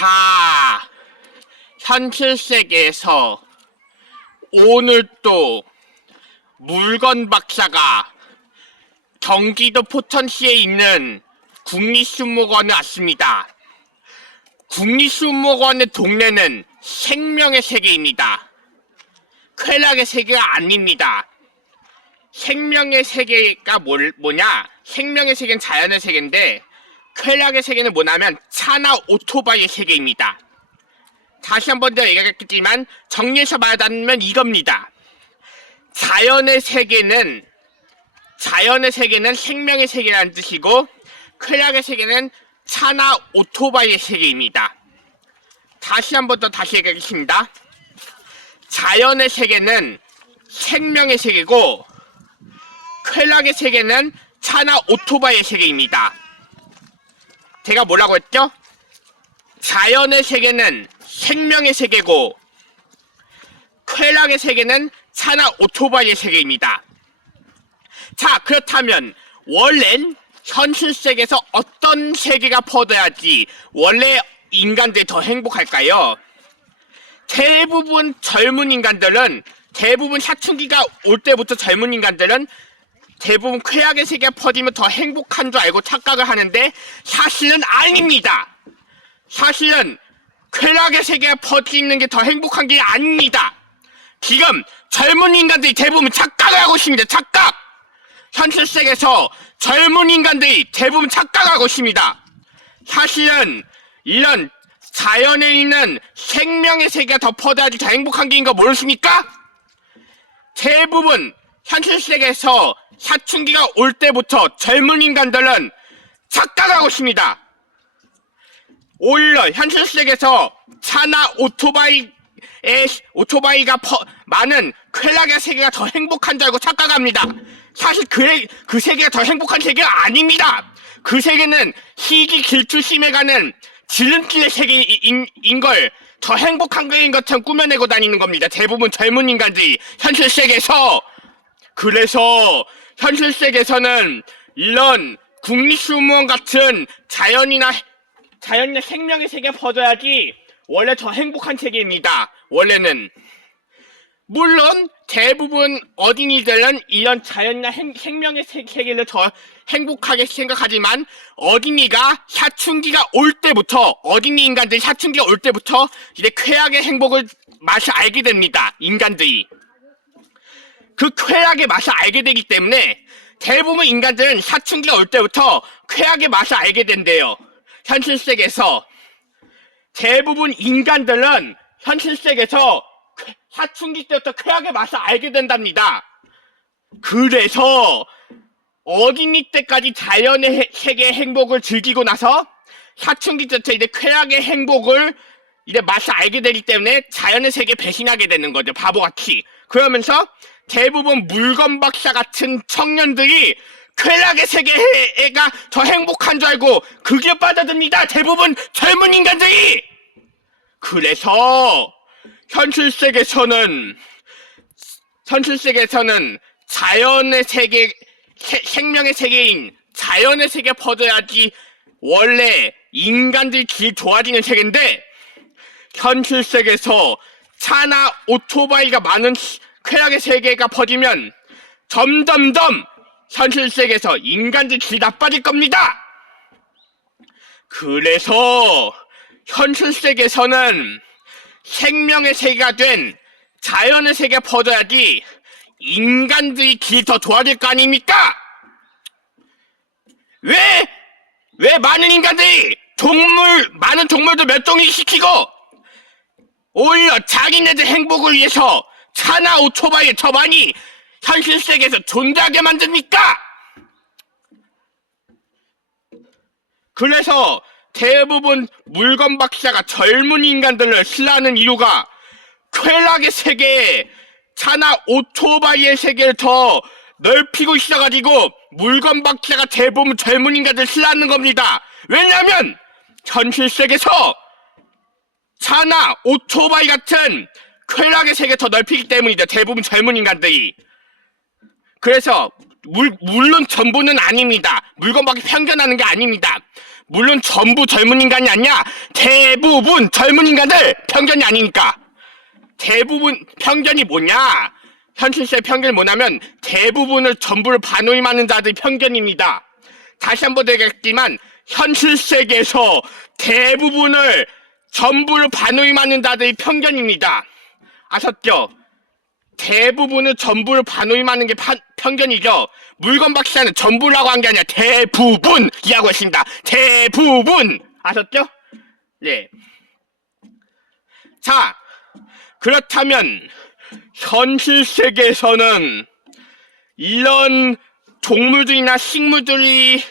자, 현실 세계에서 오늘 또 물건 박사가 경기도 포천시에 있는 국립수목원에 왔습니다. 국립수목원의 동네는 생명의 세계입니다. 쾌락의 세계가 아닙니다. 생명의 세계가 뭐냐? 생명의 세계는 자연의 세계인데 쾌락의 세계는 뭐냐면 차나 오토바이의 세계입니다. 다시 한 번 더 얘기했겠지만 정리해서 말하자면 이겁니다. 자연의 세계는 생명의 세계라는 뜻이고 쾌락의 세계는 차나 오토바이의 세계입니다. 다시 한 번 더 다시 얘기하겠습니다. 자연의 세계는 생명의 세계고 쾌락의 세계는 차나 오토바이의 세계입니다. 제가 뭐라고 했죠? 자연의 세계는 생명의 세계고 쾌락의 세계는 차나 오토바이의 세계입니다. 자, 그렇다면 원래는 현실 세계에서 어떤 세계가 퍼져야지 원래 인간들이 더 행복할까요? 대부분 젊은 인간들은 사춘기가 올 때부터 젊은 인간들은 대부분 쾌락의 세계가 퍼지면 더 행복한 줄 알고 착각을 하는데 사실은 아닙니다. 사실은 쾌락의 세계가 퍼지는 게 더 행복한 게 아닙니다. 지금 젊은 인간들이 대부분 착각을 하고 있습니다. 착각! 현실 세계에서 젊은 인간들이 대부분 착각하고 있습니다. 사실은 이런 자연에 있는 생명의 세계가 더 퍼져야지 더 행복한 게인 거 모르십니까? 대부분 현실 세계에서 사춘기가 올 때부터 젊은 인간들은 착각하고 있습니다. 오히려 현실 세계에서 차나 오토바이가 많은 쾌락의 세계가 더 행복한 줄 알고 착각합니다. 사실 그 세계가 더 행복한 세계가 아닙니다. 그 세계는 희귀 길쭉심에 가는 지름길의 세계인 걸 더 행복한 거인 것처럼 꾸며내고 다니는 겁니다. 대부분 젊은 인간들이 현실 세계에서. 그래서 현실 세계에서는 이런 국립수목원 같은 자연이나 생명의 세계가 퍼져야지 원래 더 행복한 세계입니다. 원래는. 물론 대부분 어린이들은 이런 자연이나 생명의 세계를 더 행복하게 생각하지만 어린이가 사춘기가 올 때부터 어린이 인간들이 사춘기가 올 때부터 이제 쾌락의 행복을 맛을 알게 됩니다. 인간들이. 그 쾌락의 맛을 알게 되기 때문에 대부분 인간들은 사춘기가 올 때부터 쾌락의 맛을 알게 된대요. 현실 세계에서. 대부분 인간들은 현실 세계에서 사춘기 때부터 쾌락의 맛을 알게 된답니다. 그래서 어린이 때까지 자연의 세계의 행복을 즐기고 나서 사춘기 때부터 이제 쾌락의 행복을 이제 맛을 알게 되기 때문에 자연의 세계에 배신하게 되는 거죠. 바보같이. 그러면서 대부분 물건 박사 같은 청년들이 쾌락의 세계가 더 행복한 줄 알고 그게 빠져듭니다. 대부분 젊은 인간들이. 그래서 현실 세계에서는 자연의 세계, 생명의 세계인 자연의 세계에 퍼져야지 원래 인간들이 질 좋아지는 세계인데 현실 세계에서 차나 오토바이가 많은 쾌락의 세계가 퍼지면 점점점 현실 세계에서 인간들 질 나빠질 겁니다. 그래서 현실 세계에서는 생명의 세계가 된 자연의 세계가 퍼져야지 인간들이 질 더 좋아질 거 아닙니까? 왜 많은 인간들이 많은 동물들 멸종을 시키고 오히려 자기네들 행복을 위해서 차나 오토바이에 더 많이 현실 세계에서 존재하게 만듭니까? 그래서 대부분 물건 박사가 젊은 인간들을 싫어하는 이유가 쾌락의 세계에 차나 오토바이의 세계를 더 넓히고 있어가지고 물건 박사가 대부분 젊은 인간들을 싫어하는 겁니다. 왜냐하면 현실 세계에서 차나 오토바이 같은 쾌락의 세계를 더 넓히기 때문이죠. 대부분 젊은 인간들이. 그래서 물론 전부는 아닙니다. 물건 박사 편견하는 게 아닙니다. 물론 전부 젊은 인간이 아니야. 대부분 젊은 인간들 편견이 아니니까. 대부분 편견이 뭐냐? 현실세계 편견이 뭐냐면 대부분을 전부를 반올림하는 자들의 편견입니다. 다시 한번 얘기했지만 현실세계에서 대부분을 전부를 반올림하는 자들의 편견입니다. 아셨죠? 대부분은 전부를 반올림하는 게 편견이죠. 물건 박사는 전부라고 한 게 아니라 대부분이라고 했습니다. 대부분! 아셨죠? 네. 자, 그렇다면 현실 세계에서는 이런 동물들이나 식물들의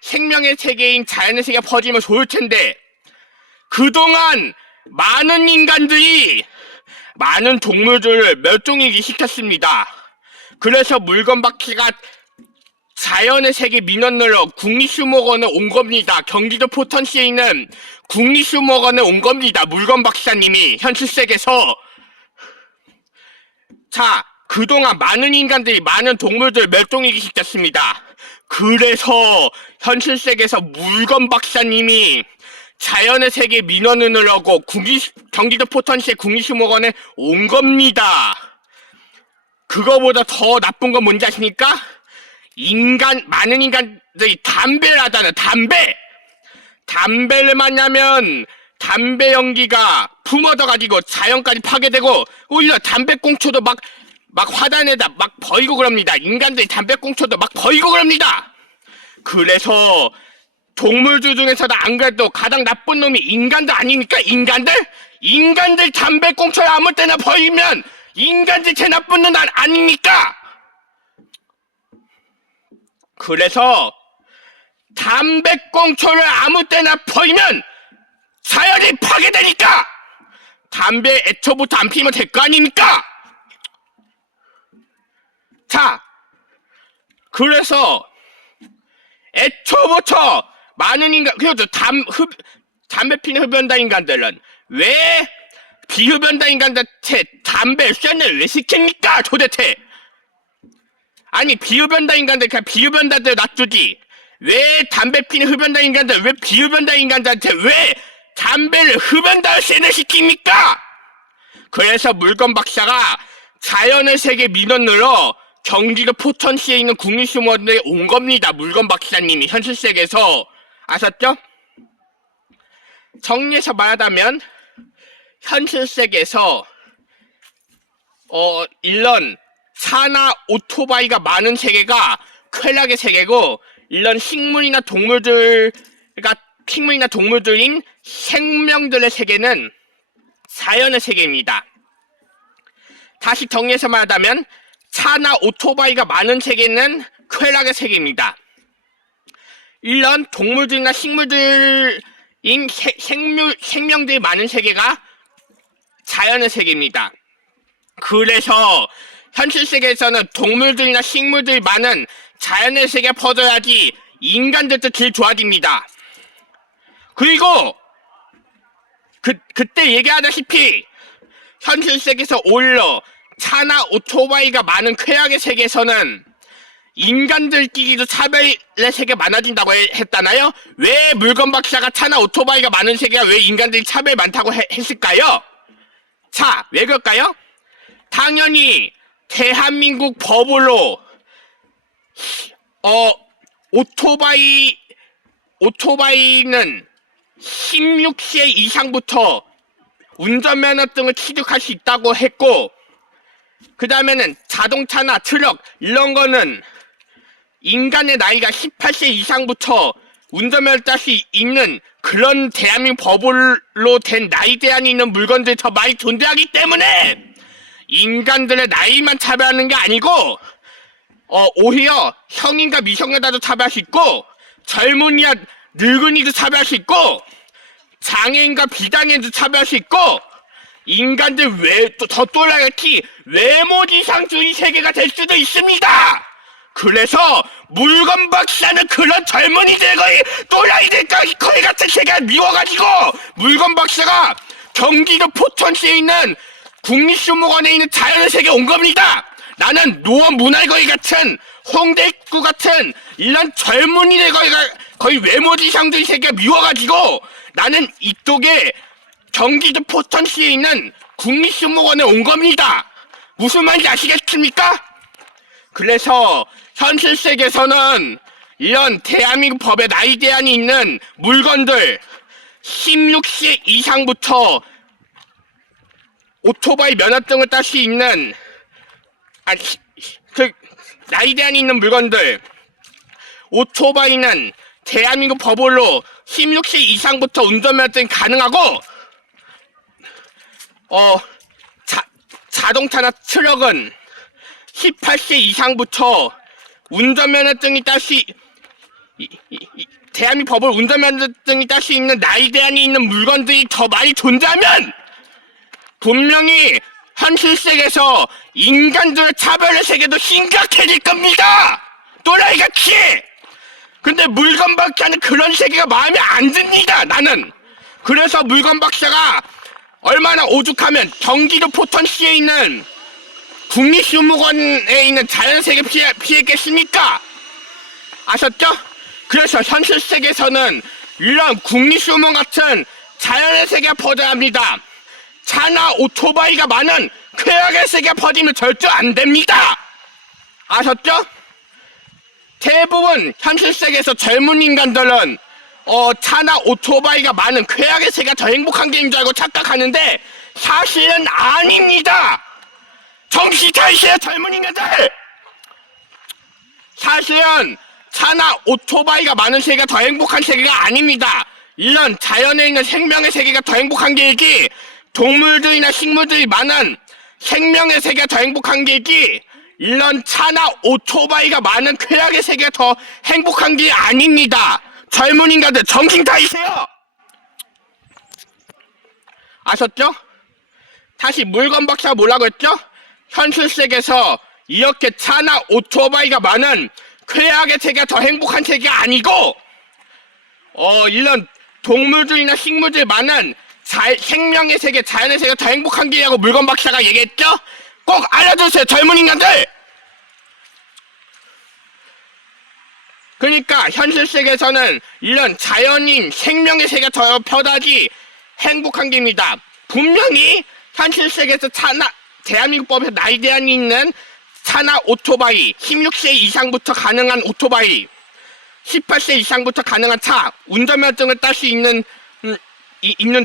생명의 세계인 자연의 세계가 퍼지면 좋을 텐데 그동안 많은 인간들이 많은 동물들을 멸종위기 시켰습니다. 그래서 물건박쥐가 자연의 세계 민원으로 국립수목원에 온 겁니다. 경기도 포천시에 있는 국립수목원에 온 겁니다. 물건박사님이 현실세계에서. 자, 그동안 많은 인간들이 많은 동물들을 멸종위기 시켰습니다. 그래서 현실세계에서 물건박사님이 자연의 세계 민원을 하고 경기도 포천시의 국립수목원에 온 겁니다. 그거보다 더 나쁜 건 뭔지 아십니까? 많은 인간들이 담배를 하잖아요. 담배를 마냐면 담배 연기가 품어져가지고 자연까지 파괴되고 오히려 담배꽁초도 막 화단에다 막 버리고 그럽니다. 인간들이 담배꽁초도 막 버리고 그럽니다. 그래서 동물들 중에서도 안 그래도 가장 나쁜 놈이 인간들 아닙니까? 인간들 담배꽁초를 아무 때나 버리면 인간들 제일 나쁜 놈 아닙니까? 그래서 담배꽁초를 아무 때나 버리면 자연이 파괴되니까 담배 애초부터 안 피면 될 거 아닙니까? 자, 그래서 애초부터 많은 인간, 그래도 담배 피는 흡연자 인간들은 왜 비흡연자 인간한테 담배 쇠를 왜 시킵니까? 도대체. 아니, 비흡연자 인간들 그냥 비흡연자들 놔두지. 왜 담배 피는 흡연자 인간들, 왜 비흡연자 인간들한테 왜 담배를 흡연자 쇠를 시킵니까? 그래서 물건 박사가 자연의 세계 민원으로 경기도 포천시에 있는 국립수목원에 온 겁니다. 물건 박사님이 현실세계에서. 아셨죠? 정리해서 말하자면 현실세계에서 이런 차나 오토바이가 많은 세계가 쾌락의 세계고 이런 식물이나 동물들인 생명들의 세계는 자연의 세계입니다. 다시 정리해서 말하자면 차나 오토바이가 많은 세계는 쾌락의 세계입니다. 이런 동물들이나 식물들인 생명들이 많은 세계가 자연의 세계입니다. 그래서 현실 세계에서는 동물들이나 식물들이 많은 자연의 세계에 퍼져야지 인간들도 질 좋아집니다. 그리고 그때 얘기하다시피 현실 세계에서 오히려 차나 오토바이가 많은 쾌락의 세계에서는 인간들끼리도 차별의 세계가 많아진다고 했잖아요. 왜 물건 박사가 차나 오토바이가 많은 세계가 왜 인간들이 차별이 많다고 했을까요? 자, 왜 그럴까요? 당연히 대한민국 법으로 오토바이는 16세 이상부터 운전면허증을 취득할 수 있다고 했고, 그 다음에는 자동차나 트럭 이런 거는 인간의 나이가 18세 이상부터 운전면허를 딸 수 있는 그런 대한민국 법으로 된 나이 제한이 있는 물건들이 더 많이 존재하기 때문에 인간들의 나이만 차별하는 게 아니고 오히려 성인과 미성년자도 차별할 수 있고 젊은이와 늙은이도 차별할 수 있고 장애인과 비장애인도 차별할 수 있고 인간들 더 또라이같이 외모지상주의 세계가 될 수도 있습니다. 그래서 물건 박사는 그런 젊은이들 거의 또라이들과 거의 같은 세계를 미워가지고 물건 박사가 경기도 포천시에 있는 국립수목원에 있는 자연의 세계에 온 겁니다. 나는 노원 문화거리 같은 홍대 입구 같은 이런 젊은이들 거의 외모지상주의 세계가 미워가지고 나는 이쪽에 경기도 포천시에 있는 국립수목원에 온 겁니다. 무슨 말인지 아시겠습니까? 그래서 현실 세계에서는 이런 대한민국 법에 나이 제한이 있는 물건들 16세 이상부터 오토바이 면허증을 딸 수 있는 나이 제한이 있는 물건들 오토바이는 대한민국 법으로 16세 이상부터 운전면허증이 가능하고 자동차나 트럭은 18세 이상부터 운전면허증이 딸 수 대한민국 법을 운전면허증이 딸 수 있는 나이 제한이 있는 물건들이 더 많이 존재하면 분명히 현실 세계에서 인간들의 차별의 세계도 심각해질 겁니다. 또라이같이. 근데 물건 박사는 그런 세계가 마음에 안 듭니다. 나는. 그래서 물건 박사가 얼마나 오죽하면 경기도 포천시에 있는 국립수목원에 있는 자연세계 피했겠습니까? 아셨죠? 그래서 현실 세계에서는 이런 국립수목원 같은 자연의 세계가 퍼져야 합니다. 차나 오토바이가 많은 쾌락의 세계가 퍼지면 절대 안 됩니다. 아셨죠? 대부분 현실 세계에서 젊은 인간들은 차나 오토바이가 많은 쾌락의 세계가 더 행복한 게인 줄 알고 착각하는데 사실은 아닙니다. 정신 차리세요, 젊은 인간들! 사실은 차나 오토바이가 많은 세계가 더 행복한 세계가 아닙니다. 이런 자연에 있는 생명의 세계가 더 행복한 게이지 동물들이나 식물들이 많은 생명의 세계가 더 행복한 게이지 이런 차나 오토바이가 많은 쾌락의 세계가 더 행복한 게 아닙니다. 젊은 인간들 정신 차리세요. 아셨죠? 다시 물건 박사가 뭐라고 했죠? 현실 세계에서 이렇게 차나 오토바이가 많은 쾌락의 세계가 더 행복한 세계가 아니고 이런 동물들이나 식물들 많은 생명의 세계, 자연의 세계가 더 행복한 게라고 물건 박사가 얘기했죠? 꼭 알아두세요, 젊은 인간들! 그러니까 현실 세계에서는 이런 자연인 생명의 세계가 더 편하지 행복한 게입니다. 분명히 현실 세계에서 대한민국 법에서 나이 제한이 있는 차나 오토바이, 16세 이상부터 가능한 오토바이, 18세 이상부터 가능한 차, 운전면허증을 딸 수 있는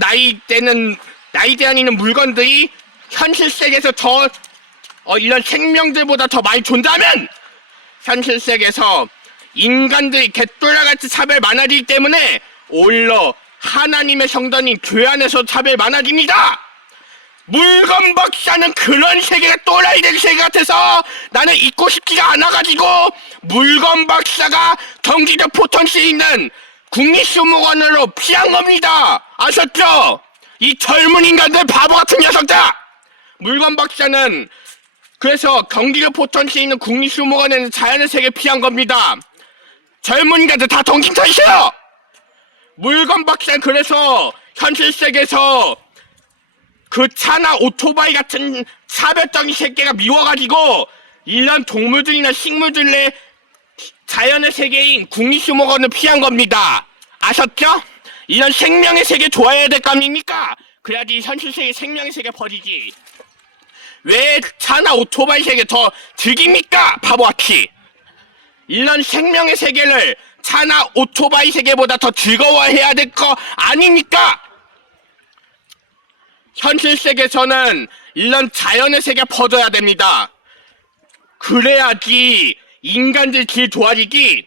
나이 제한이 있는 물건들이 현실 세계에서 더 이런 생명들보다 더 많이 존재하면 현실 세계에서 인간들이 개또라같이 차별 많아지기 때문에 오히려 하나님의 성전인 교회 안에서 차별 많아집니다. 물건 박사는 그런 세계가 또라이들 세계 같아서 나는 있고 싶지가 않아가지고 물건 박사가 경기도 포천시에 있는 국립수목원으로 피한 겁니다. 아셨죠? 이 젊은 인간들 바보 같은 녀석들! 물건 박사는 그래서 경기도 포천시에 있는 국립수목원에는 자연의 세계 피한 겁니다. 젊은 인간들 다 정신 차리세요! 물건 박사는 그래서 현실 세계에서 그 차나 오토바이 같은 차별적인 세계가 미워가지고 이런 동물들이나 식물들의 자연의 세계인 국립수목원을 피한 겁니다. 아셨죠? 이런 생명의 세계 좋아해야 될 거 아닙니까? 그래야지 현실 세계 생명의 세계 버리지. 왜 차나 오토바이 세계 더 즐깁니까? 바보같이. 이런 생명의 세계를 차나 오토바이 세계보다 더 즐거워해야 될 거 아닙니까? 현실 세계에서는 이런 자연의 세계가 퍼져야 됩니다. 그래야지 인간들 길 좋아지기.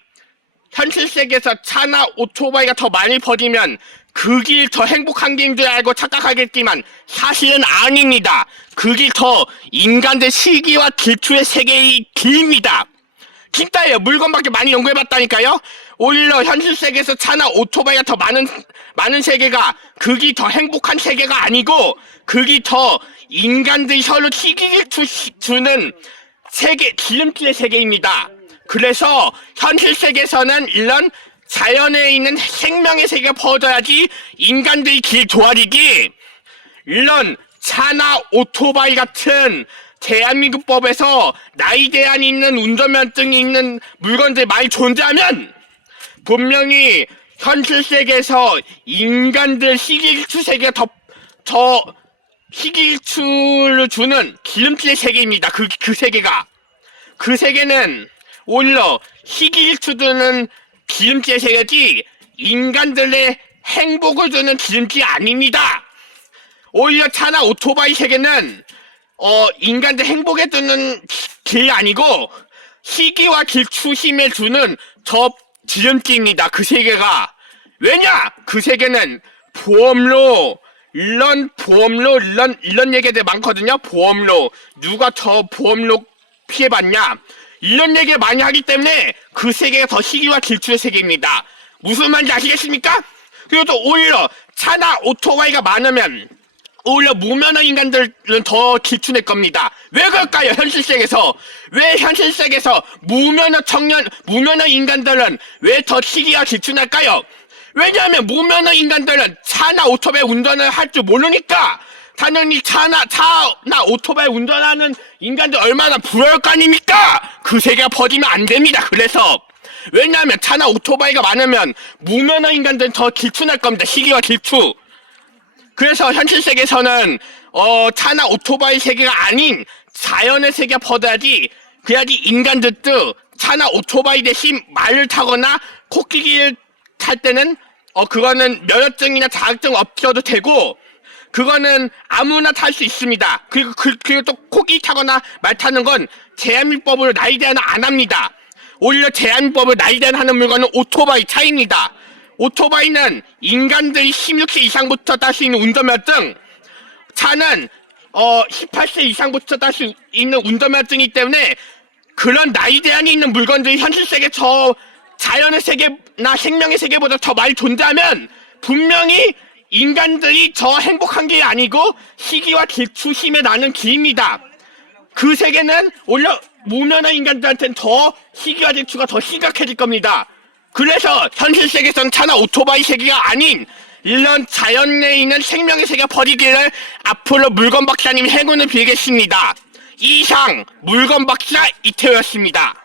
현실 세계에서 차나 오토바이가 더 많이 퍼지면 그 길 더 행복한 길인 줄 알고 착각하겠지만 사실은 아닙니다. 그 길 더 인간들 시기와 질투의 세계의 길입니다. 진짜예요. 물건밖에 많이 연구해봤다니까요. 오히려 현실 세계에서 차나 오토바이가 더 많은 세계가 그게 더 행복한 세계가 아니고 그게 더 인간들이 서로 시기를 주는 세계, 기름칠의 세계입니다. 그래서 현실 세계에서는 이런 자연에 있는 생명의 세계가 퍼져야지 인간들이 길 좋아지기 이런 차나 오토바이 같은 대한민국법에서 나이 제한 있는 운전면허증이 있는 물건들이 많이 존재하면 분명히 현실 세계에서 인간들 희귀일출 세계가 더 희귀일출을 주는 기름칠의 세계입니다. 그 세계가. 그 세계는 오히려 희귀일출 주는 기름칠의 세계지 인간들의 행복을 주는 기름칠이 아닙니다. 오히려 차나 오토바이 세계는 인간들 행복에 주는 길이 아니고 희귀와 길추심에 주는 저 기름칠입니다. 그 세계가. 왜냐? 그 세계는 보험료 이런 얘기들 많거든요. 보험료 누가 저 보험료 피해봤냐 이런 얘기 많이 하기 때문에 그 세계가 더 희귀와 길추의 세계입니다. 무슨 말인지 아시겠습니까? 그리고 또 오히려 차나 오토바이가 많으면 오히려 무면허 인간들은 더 길추낼 겁니다. 왜 그럴까요? 현실 세계에서 왜 현실 세계에서 무면허 인간들은 왜 더 희귀와 길추낼까요? 왜냐하면 무면허 인간들은 차나 오토바이 운전을 할 줄 모르니까 당연히 차나 오토바이 운전하는 인간들 얼마나 부러울 거 아닙니까? 그 세계가 퍼지면 안 됩니다. 그래서 왜냐하면 차나 오토바이가 많으면 무면허 인간들은 더 길추낼 겁니다. 희귀와 길추. 그래서 현실 세계에서는 차나 오토바이 세계가 아닌 자연의 세계가 퍼져야지 그래야지 인간들도 차나 오토바이 대신 말을 타거나 코끼리를 탈 때는 그거는 면허증이나 자격증 없어도 되고 그거는 아무나 탈 수 있습니다. 그리고 또 코끼리 타거나 말 타는 건 대한민국법으로 나이 제한 안 합니다. 오히려 대한민국법으로 나이 제한하는 물건은 오토바이 차입니다. 오토바이는 인간들이 16세 이상부터 딸 수 있는 운전면허증, 차는 18세 이상부터 딸 수 있는 운전면허증이기 때문에 그런 나이 제한이 있는 물건들이 현실 세계 저 자연의 세계나 생명의 세계보다 더 많이 존재하면 분명히 인간들이 저 행복한 게 아니고 희귀와 길추심에 나는 길입니다. 그 세계는 오히려 무면허 인간들한테는 더 희귀와 길추가 더 심각해질 겁니다. 그래서 현실 세계에서는 차나 오토바이 세계가 아닌 이런 자연에 있는 생명의 세계가 퍼지기를 앞으로 물건 박사님 행운을 빌겠습니다. 이상 물건 박사 이태호였습니다.